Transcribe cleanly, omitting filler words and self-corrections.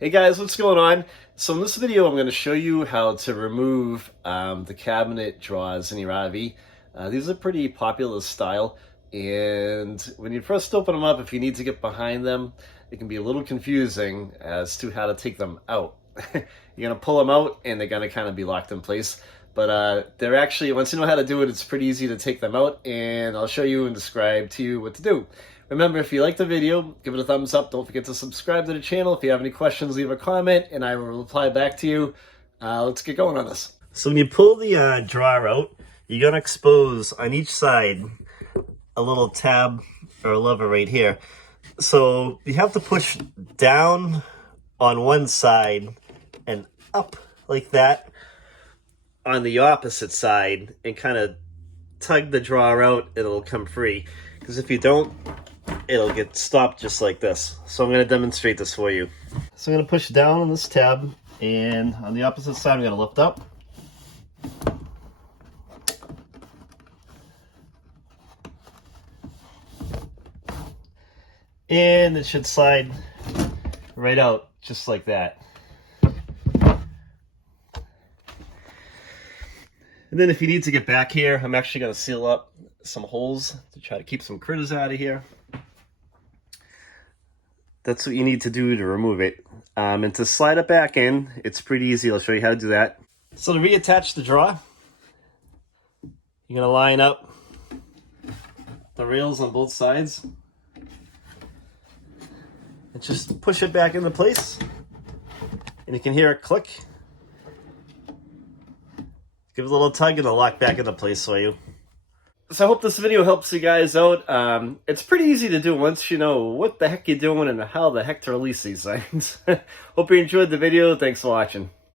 Hey guys, what's going on? So in this video, I'm going to show you how to remove the cabinet drawers in your RV. These are pretty popular style, and when you first open them up, if you need to get behind them, it can be a little confusing as to how to take them out. You're going to pull them out, and they're going to kind of be locked in place. But they're actually, once you know how to do it, it's pretty easy to take them out, and I'll show you and describe to you what to do. Remember, if you like the video, give it a thumbs up. Don't forget to subscribe to the channel. If you have any questions, leave a comment, and I will reply back to you. Let's get going on this. So when you pull the drawer out, you're going to expose on each side a little tab or a lever right here. So you have to push down on one side and up like that on the opposite side and kind of tug the drawer out. It'll come free, because if you don't, it'll get stopped just like this. So I'm going to demonstrate this for you. So I'm going to push down on this tab, and on the opposite side I'm going to lift up. And it should slide right out just like that. And then if you need to get back here, I'm actually going to seal up some holes to try to keep some critters out of here. That's what you need to do to remove it. And to slide it back in, it's pretty easy. I'll show you how to do that. So to reattach the drawer, you're going to line up the rails on both sides and just push it back into place. And you can hear it click. Give it a little tug and it'll lock back into place for you. So I hope this video helps you guys out. It's pretty easy to do once you know what the heck you're doing and how the heck to release these things. Hope you enjoyed the video. Thanks for watching.